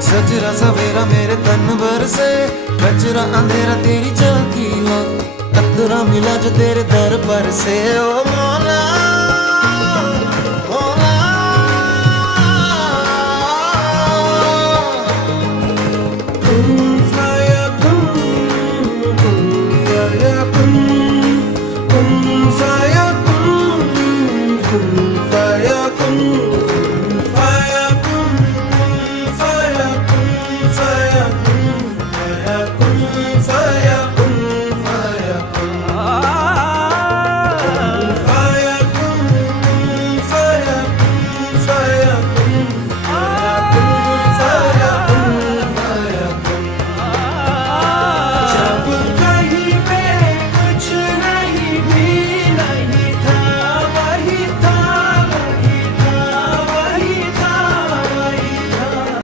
सजरा सवेरा मेरे तन बरसे, कचरा अंधेरा तेरी झांकी ला, अतरा मिला जो तेरे दर पर से। ओ मौला